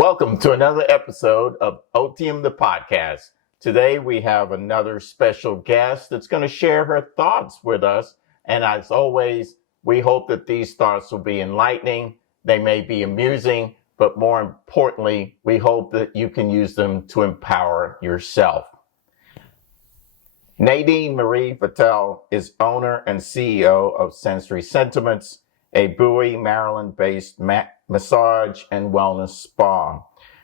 Welcome to another episode of OTM the Podcast. Today we have another special guest that's going to share her thoughts with us. And as always, we hope that these thoughts will be enlightening. They may be amusing, but more importantly, we hope that you can use them to empower yourself. Nadine Marie Vettel is owner and CEO of Sensory Sentiments, a Bowie, Maryland-based massage and wellness spa.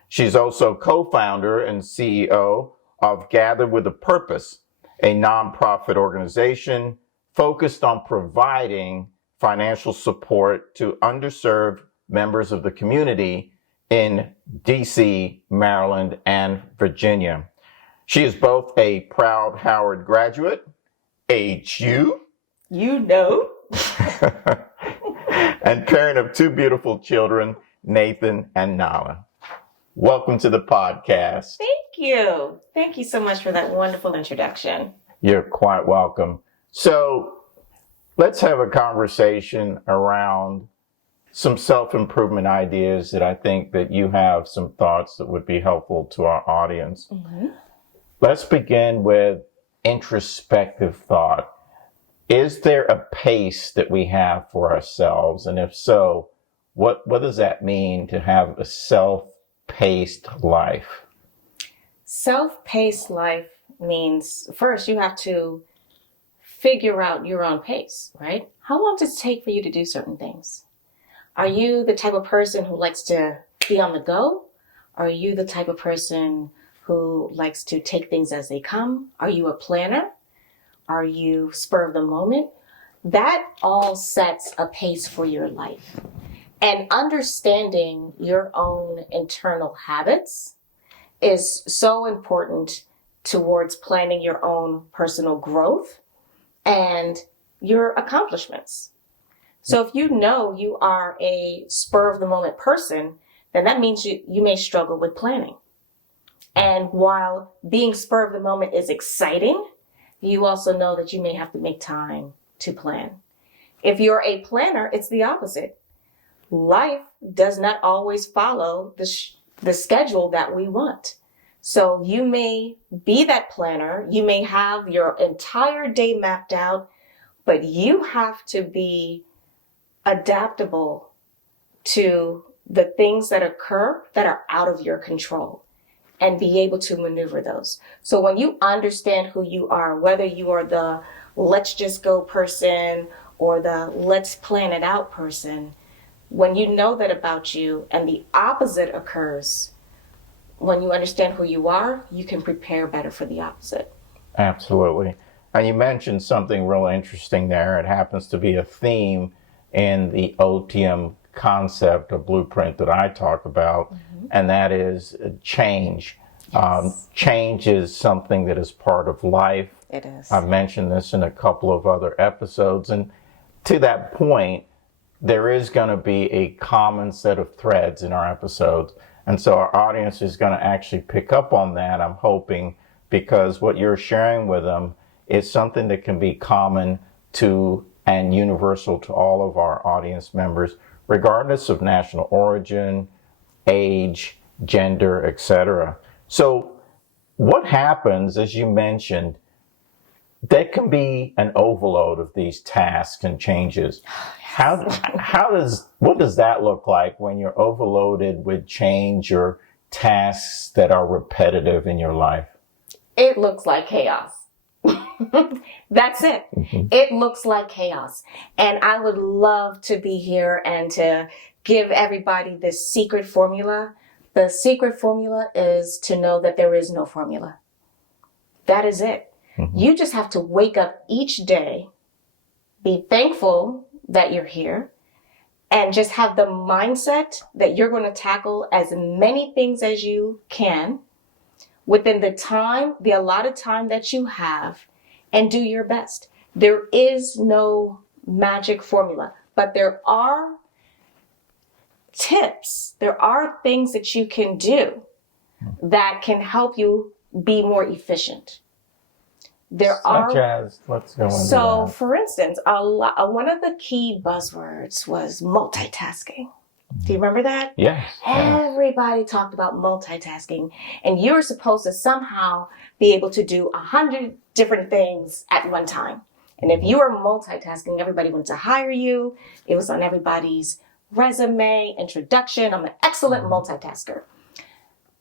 She's also co-founder and CEO of Gather with a Purpose, a nonprofit organization focused on providing financial support to underserved members of the community in DC, Maryland, and Virginia. She is both a proud Howard graduate, HU, you know, and parent of two beautiful children, Nathan and Nala. Welcome to the podcast. Thank you. Thank you so much for that wonderful introduction. You're quite welcome. So let's have a conversation around some self-improvement ideas that I think that you have some thoughts that would be helpful to our audience. Mm-hmm. Let's begin with introspective thought. Is there a pace that we have for ourselves? And if so, what does that mean to have a self-paced life? Self-paced life means first you have to figure out your own pace, right? How long does it take for you to do certain things? Are you the type of person who likes to be on the go? Are you the type of person who likes to take things as they come? Are you a planner? Are you spur of the moment? That all sets a pace for your life. And understanding your own internal habits is so important towards planning your own personal growth and your accomplishments. So if you know you are a spur of the moment person, then that means you may struggle with planning. And while being spur of the moment is exciting, you also know that you may have to make time to plan. If you're a planner, it's the opposite. Life does not always follow the schedule that we want. So you may be that planner. You may have your entire day mapped out, but you have to be adaptable to the things that occur that are out of your control and be able to maneuver those. So when you understand who you are, whether you are the let's just go person or the let's plan it out person, when you know that about you and the opposite occurs, when you understand who you are, you can prepare better for the opposite. Absolutely. And you mentioned something real interesting there. It happens to be a theme in the OTM concept or blueprint that I talk about, and that is change. Yes. Change is something that is part of life. It is. I've mentioned this in a couple of other episodes, and to that point, there is going to be a common set of threads in our episodes, and so our audience is going to actually pick up on that, I'm hoping, because what you're sharing with them is something that can be common to and universal to all of our audience members, regardless of national origin, age, gender, etc. So what happens, as you mentioned, there can be an overload of these tasks and changes. What does that look like when you're overloaded with change or tasks that are repetitive in your life? It looks like chaos. That's it. Mm-hmm. It looks like chaos. And I would love to be here and to give everybody this secret formula. The secret formula is to know that there is no formula. That is it. Mm-hmm. You just have to wake up each day, be thankful that you're here, and just have the mindset that you're going to tackle as many things as you can within the allotted time that you have, and do your best. There is no magic formula, but there are tips. There are things that you can do that can help you be more efficient. Such as, let's go into So, that. for instance, one of the key buzzwords was multitasking. Do you remember that? Yes. Everybody talked about multitasking, and you're supposed to somehow be able to do 100 different things at one time. And if you were multitasking, everybody wanted to hire you. It was on everybody's resume, introduction. I'm an excellent multitasker.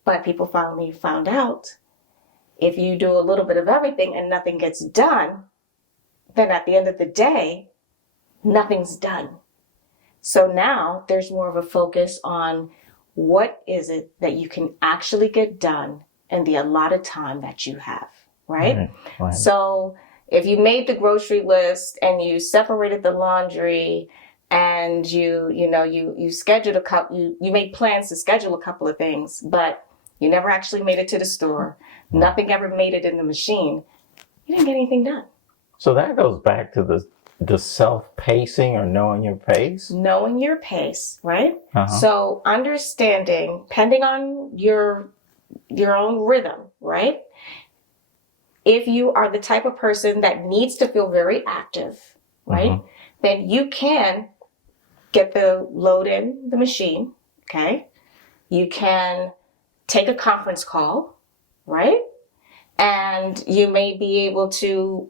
But people finally found out if you do a little bit of everything and nothing gets done, then at the end of the day, nothing's done. So now there's more of a focus on what is it that you can actually get done in the allotted time that you have, right? Right. So if you made the grocery list and you separated the laundry and you scheduled you made plans to schedule a couple of things, but you never actually made it to the store, nothing ever made it in the machine, you didn't get anything done. So that goes back to the self-pacing or knowing your pace. Knowing your pace, right? Uh-huh. So understanding, depending on your own rhythm, right? If you are the type of person that needs to feel very active, right? Then you can get the load in the machine, okay? You can take a conference call, right? And you may be able to,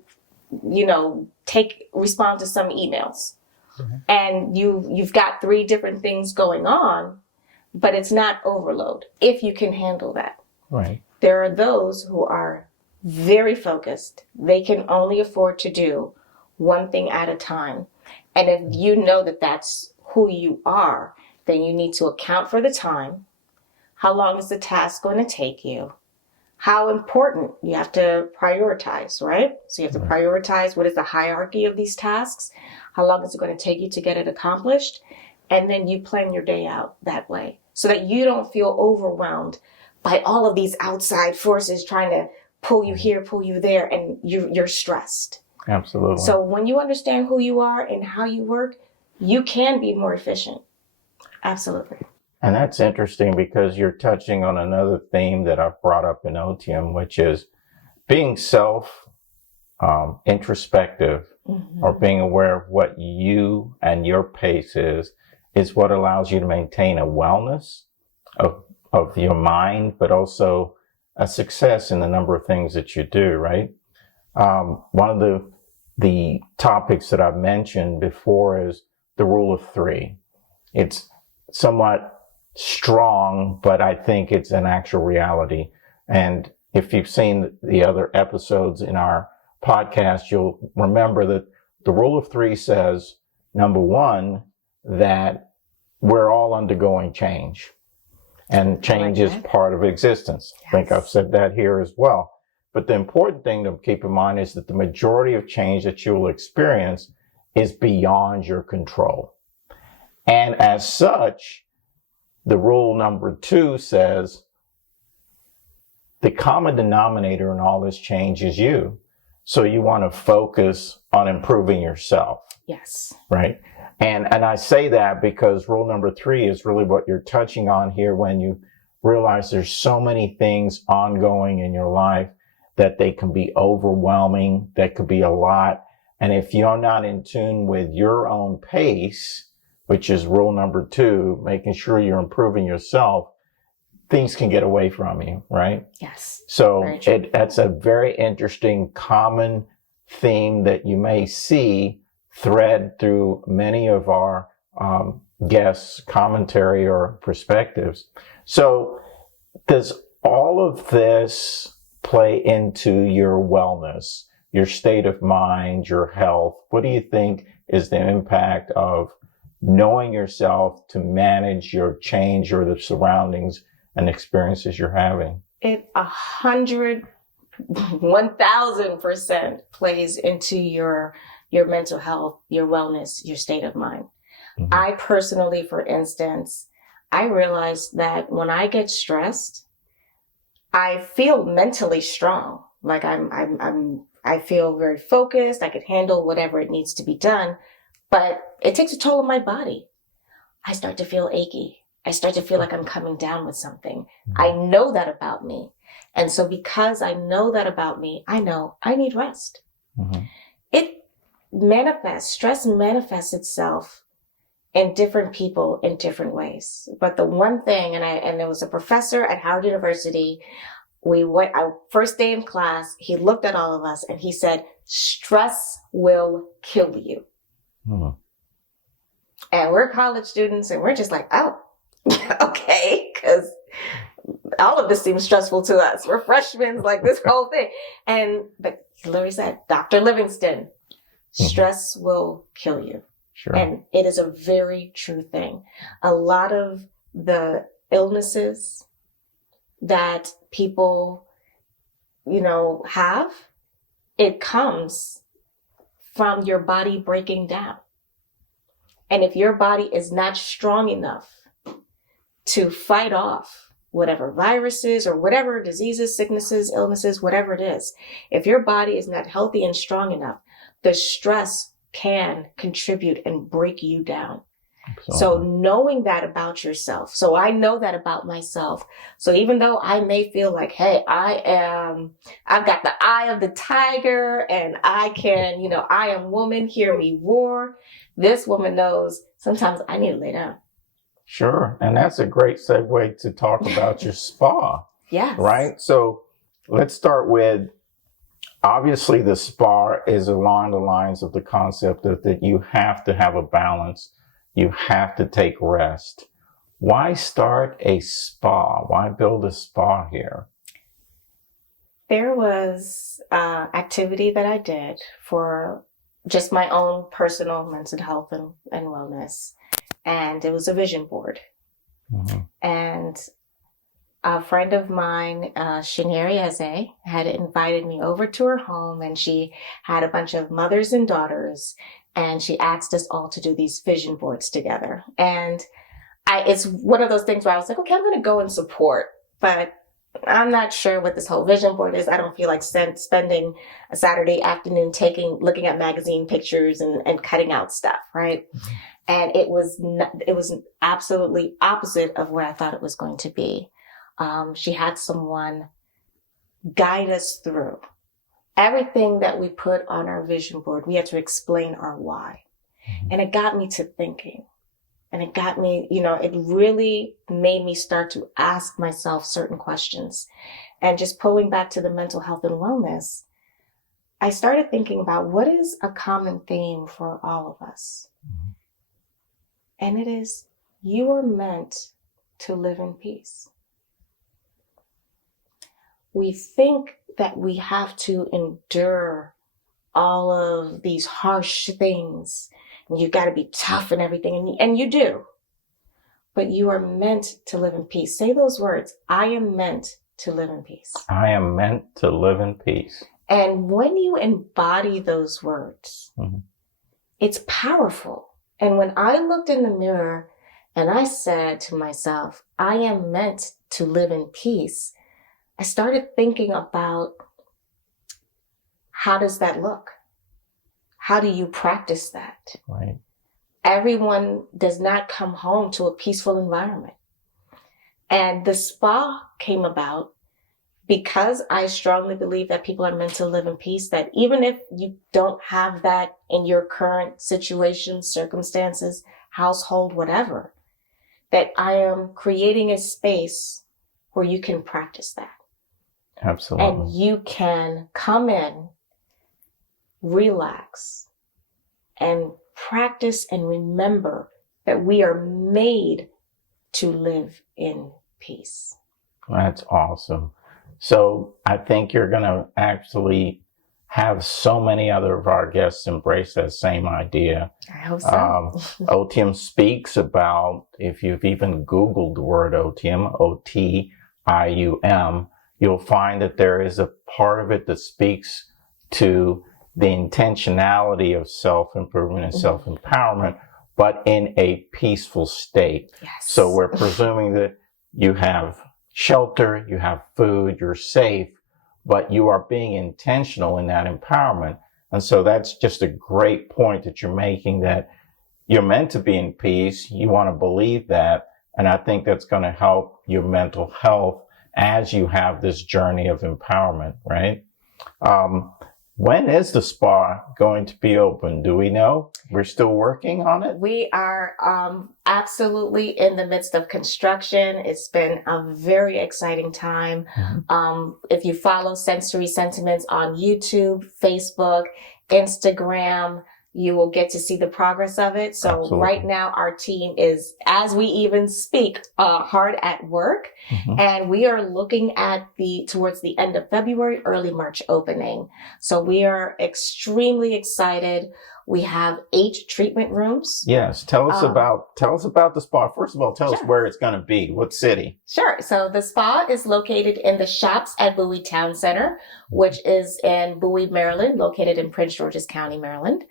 respond to some emails. And you've got 3 different things going on, but it's not overload if you can handle that. Right. There are those who are very focused. They can only afford to do one thing at a time. And if you know that that's who you are, then you need to account for the time. How long is the task going to take you? How important? You have to prioritize, right? So you have to prioritize what is the hierarchy of these tasks. How long is it going to take you to get it accomplished? And then you plan your day out that way so that you don't feel overwhelmed by all of these outside forces trying to pull you here, pull you there, and you're stressed. Absolutely. So when you understand who you are and how you work, you can be more efficient. Absolutely. And that's interesting because you're touching on another theme that I've brought up in OTM, which is being introspective or being aware of what you and your pace is what allows you to maintain a wellness of your mind, but also a success in the number of things that you do, right? One of the topics that I've mentioned before is the rule of 3. It's somewhat strong, but I think it's an actual reality. And if you've seen the other episodes in our podcast, you'll remember that the rule of 3 says, number 1, that we're all undergoing change. And change is part of existence. Yes. I think I've said that here as well. But the important thing to keep in mind is that the majority of change that you will experience is beyond your control. And as such, the rule number 2 says the common denominator in all this change is you. So you want to focus on improving yourself. Yes. Right? And I say that because rule number 3 is really what you're touching on here when you realize there's so many things ongoing in your life that they can be overwhelming, that could be a lot. And if you're not in tune with your own pace, which is rule number 2, making sure you're improving yourself, things can get away from you, right? Yes. So that's a very interesting common theme that you may see thread through many of our guests' commentary or perspectives. So does all of this play into your wellness, your state of mind, your health? What do you think is the impact of knowing yourself to manage your change or the surroundings and experiences you're having? It 1,000% plays into your mental health, your wellness, your state of mind. Mm-hmm. I personally, for instance, I realized that when I get stressed, I feel mentally strong. Like I feel very focused. I could handle whatever it needs to be done, but it takes a toll on my body. I start to feel achy. I start to feel like I'm coming down with something. Mm-hmm. I know that about me. And so because I know that about me, I know I need rest. Mm-hmm. Stress manifests itself in different people in different ways. But the one thing, and there was a professor at Howard University, we went our first day in class, he looked at all of us and he said, stress will kill you. And we're college students and we're just like, oh, okay, because all of this seems stressful to us. We're freshmen, like this whole thing. But he literally said, Dr. Livingston, stress will kill you. Sure. And it is a very true thing. A lot of the illnesses that people, have, it comes from your body breaking down. And if your body is not strong enough to fight off whatever viruses or whatever diseases, sicknesses, illnesses, whatever it is, if your body is not healthy and strong enough, the stress can contribute and break you down. Absolutely. So knowing that about yourself, so I know that about myself. So even though I may feel like, hey, I've got the eye of the tiger and I can, I am woman, hear me roar. This woman knows sometimes I need to lay down. Sure. And that's a great segue to talk about your spa. Yes. Right? So let's start with, obviously the spa is along the lines of the concept of that you have to have a balance. You have to take rest. Why start a spa? Why build a spa here? There was activity that I did for just my own personal mental health and wellness. And it was a vision board. And a friend of mine, Shineri Eze, had invited me over to her home, and she had a bunch of mothers and daughters, and she asked us all to do these vision boards together. And it's one of those things where I was like, okay, I'm going to go and support, but I'm not sure what this whole vision board is. I don't feel like spending a Saturday afternoon looking at magazine pictures and cutting out stuff, right? And it was absolutely opposite of what I thought it was going to be. She had someone guide us through everything that we put on our vision board. We had to explain our why. And it got me to thinking. And it got me, it really made me start to ask myself certain questions. And just pulling back to the mental health and wellness, I started thinking about what is a common theme for all of us. And it is, you are meant to live in peace. We think that we have to endure all of these harsh things. And you've got to be tough and everything. And you do. But you are meant to live in peace. Say those words. I am meant to live in peace. I am meant to live in peace. And when you embody those words, it's powerful. And when I looked in the mirror and I said to myself, I am meant to live in peace, I started thinking about, how does that look? How do you practice that? Right. Everyone does not come home to a peaceful environment. And the spa came about because I strongly believe that people are meant to live in peace, that even if you don't have that in your current situation, circumstances, household, whatever, that I am creating a space where you can practice that. Absolutely. And you can come in, relax, and practice and remember that we are made to live in peace. That's awesome. So I think you're going to actually have so many other of our guests embrace that same idea. I hope so. Otium speaks about, if you've even Googled the word Otium, O-T-I-U-M, you'll find that there is a part of it that speaks to the intentionality of self-improvement and self-empowerment, but in a peaceful state. Yes. So we're presuming that you have shelter, you have food, you're safe, but you are being intentional in that empowerment. And so that's just a great point that you're making, that you're meant to be in peace. You want to believe that. And I think that's going to help your mental health as you have this journey of empowerment, right? When is the spa going to be open? Do we know? We're still working on it? We are absolutely in the midst of construction. It's been a very exciting time. If you follow Sensory Sentiments on YouTube, Facebook, Instagram, you will get to see the progress of it. So Absolutely. Right now our team is, as we even speak, hard at work. And we are looking at towards the end of February, early March opening. So we are extremely excited. We have 8 treatment rooms. Yes. Tell us about the spa. First of all, tell us where it's going to be. What city? Sure. So the spa is located in the Shops at Bowie Town Center, which is in Bowie, Maryland, located in Prince George's County, Maryland.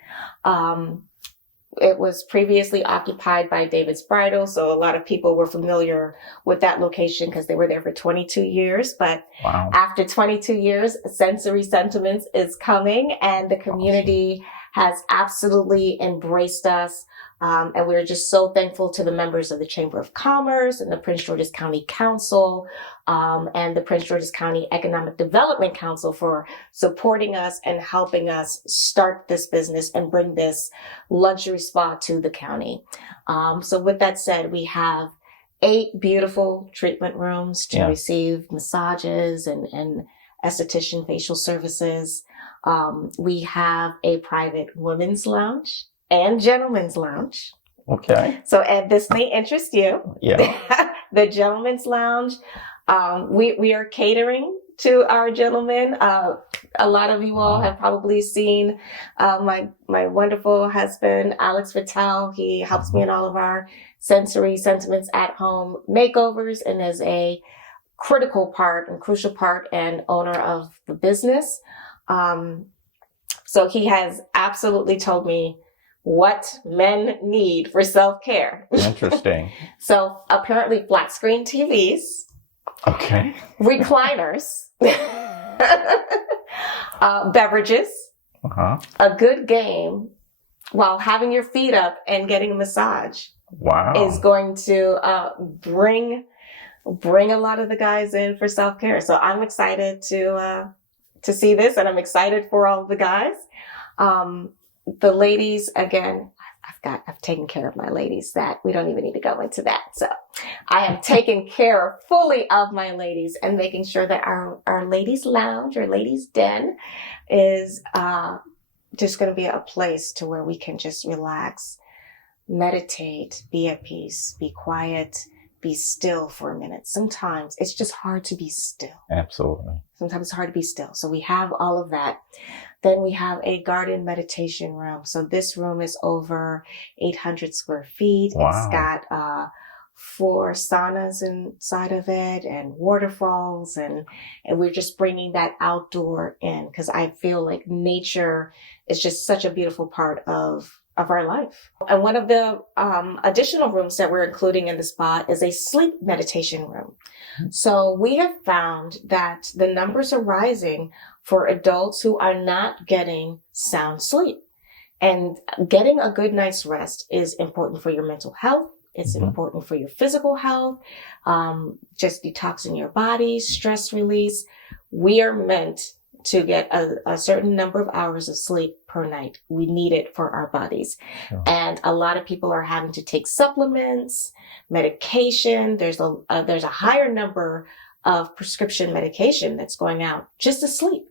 It was previously occupied by David's Bridal, so a lot of people were familiar with that location because they were there for 22 years. But after 22 years, Sensory Sentiments is coming, and the community has absolutely embraced us. And we're just so thankful to the members of the Chamber of Commerce and the Prince George's County Council, and the Prince George's County Economic Development Council for supporting us and helping us start this business and bring this luxury spa to the county. So with that said, we have 8 beautiful treatment rooms to receive massages and esthetician facial services. We have a private women's lounge and gentlemen's lounge. Okay. So Ed, this may interest you. Yeah. The gentlemen's lounge. We are catering to our gentlemen. A lot of you all have probably seen my wonderful husband, Alex Vatel. He helps me in all of our Sensory Sentiments at home makeovers and is a critical part and crucial part and owner of the business. So he has absolutely told me what men need for self-care. Interesting. So apparently flat screen TVs. Okay. Recliners. Beverages. A good game while having your feet up and getting a massage. Wow. Is going to bring a lot of the guys in for self-care. So I'm excited to see this, and I'm excited for all of the guys. The ladies, again, I've taken care of my ladies. That we don't even need to go into that. So I am taking care fully of my ladies and making sure that our ladies lounge or ladies den is just going to be a place to where we can just relax, meditate, be at peace, be quiet, be still for a minute. Sometimes it's just hard to be still. Absolutely. Sometimes it's hard to be still. So we have all of that. Then we have a garden meditation room. So this room is over 800 square feet. Wow. It's got 4 saunas inside of it and waterfalls. And we're just bringing that outdoor in because I feel like nature is just such a beautiful part of our life. And one of the additional rooms that we're including in the spa is a sleep meditation room. So we have found that the numbers are rising for adults who are not getting sound sleep. And getting a good night's rest is important for your mental health. It's important for your physical health, just detoxing your body, stress release. We are meant to get a certain number of hours of sleep per night. We need it for our bodies. Sure. And a lot of people are having to take supplements, medication. There's a higher number of prescription medication that's going out just to sleep.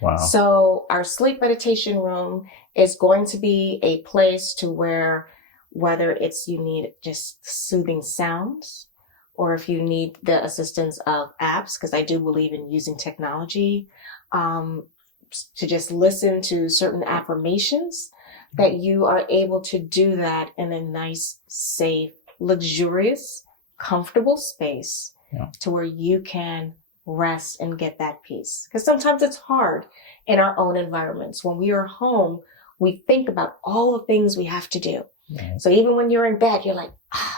Wow. So our sleep meditation room is going to be a place to where, whether it's you need just soothing sounds, or if you need the assistance of apps, because I do believe in using technology, to just listen to certain affirmations, that you are able to do that in a nice, safe, luxurious, comfortable space to where you can rest and get that peace. Because sometimes it's hard in our own environments. When we are home, we think about all the things we have to do. Yeah. So even when you're in bed, you're like,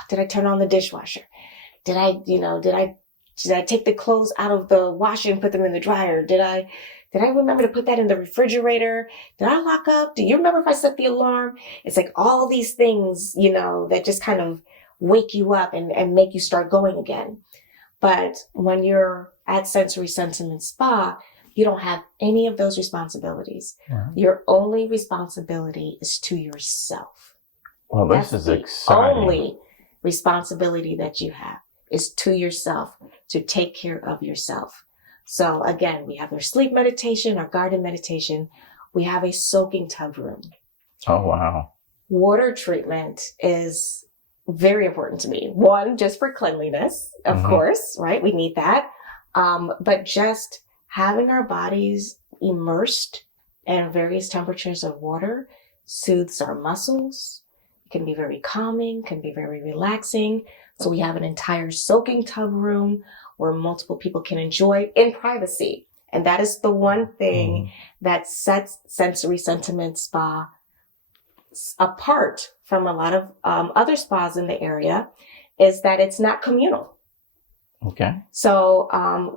did I turn on the dishwasher? Did I take the clothes out of the washer and put them in the dryer? Did I remember to put that in the refrigerator? Did I lock up? Do you remember if I set the alarm? It's like all these things, that just kind of wake you up and make you start going again. But when you're at Sensory Sentiment Spa, You don't have any of those responsibilities. Right. Your only responsibility is to yourself. Well, this That's is the exciting. only responsibility that you have is to yourself, to take care of yourself. So again, we have our sleep meditation, our garden meditation. We have a soaking tub room. Oh, wow. Water treatment is very important to me. One, just for cleanliness, of course, right? We need that. But just having our bodies immersed in various temperatures of water soothes our muscles. It can be very calming, can be very relaxing. So we have an entire soaking tub room where multiple people can enjoy in privacy. And that is the one thing that sets Sensory Sentiment Spa apart from a lot of other spas in the area, is that it's not communal. Okay. So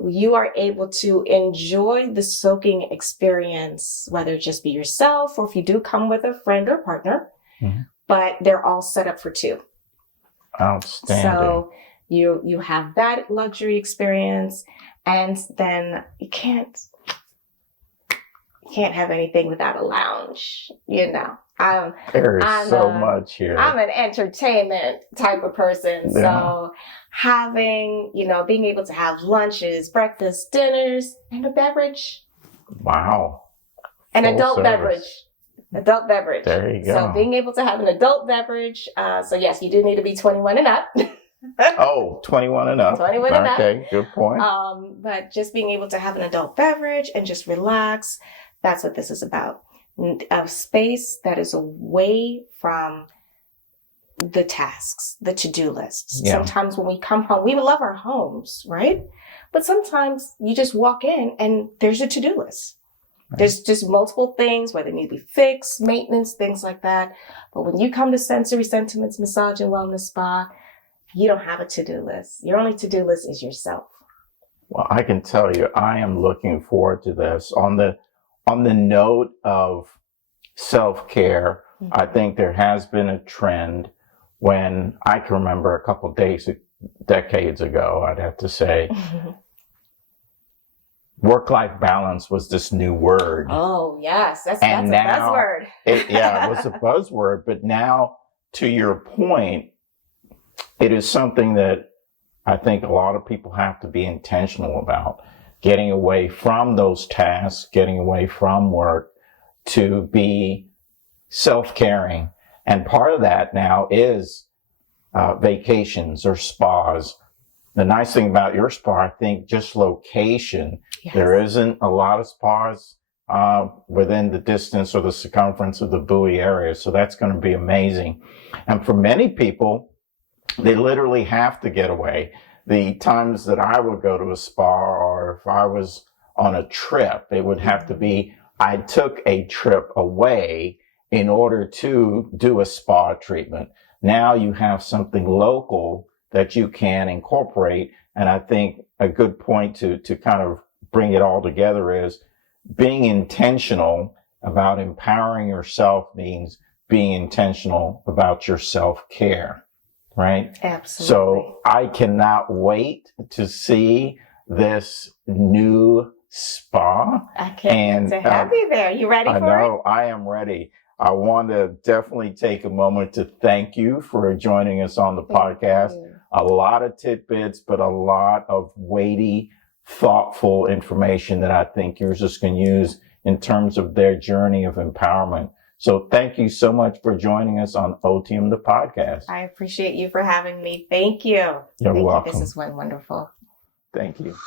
you are able to enjoy the soaking experience, whether it just be yourself or if you do come with a friend or partner, but they're all set up for two. Outstanding. So you have that luxury experience, and then you can't have anything without a lounge, you know. There is so much here. I'm an entertainment type of person. Yeah. So having, being able to have lunches, breakfast, dinners, and a beverage. Wow. An Full adult service. beverage. Adult beverage. There you go. So being able to have an adult beverage. So yes, you do need to be 21 and up. Oh, 21 and up. 21 and up. Okay, good point. But just being able to have an adult beverage and just relax. That's what this is about. A space that is away from the tasks, the to-do lists. Yeah. Sometimes when we come home, we love our homes, right? But sometimes you just walk in and there's a to-do list. Right. There's just multiple things, whether it need to be fixed, maintenance, things like that. But when you come to Sensory Sentiments Massage and Wellness Spa, you don't have a to-do list. Your only to-do list is yourself. Well, I can tell you, I am looking forward to this. On the note of self-care, I think there has been a trend when I can remember a couple of decades ago, I'd have to say, work-life balance was this new word. Oh, yes. That's a buzzword. It was a buzzword. But now, to your point, it is something that I think a lot of people have to be intentional about. Getting away from those tasks, getting away from work to be self-caring. And part of that now is vacations or spas. The nice thing about your spa, I think, just location. Yes. There isn't a lot of spas within the distance or the circumference of the Bowie area. So that's going to be amazing. And for many people, they literally have to get away. The times that I would go to a spa, or if I was on a trip, it would have to be, I took a trip away in order to do a spa treatment. Now you have something local that you can incorporate. And I think a good point to kind of bring it all together is being intentional about empowering yourself means being intentional about your self-care. Right? Absolutely. So I cannot wait to see this new spa. I can't wait to have you there. You ready for it? I know. I am ready. I want to definitely take a moment to thank you for joining us on the podcast. A lot of tidbits, but a lot of weighty, thoughtful information that I think users can use in terms of their journey of empowerment. So thank you so much for joining us on OTM, the podcast. I appreciate you for having me. Thank you. You're welcome. This has been wonderful. Thank you.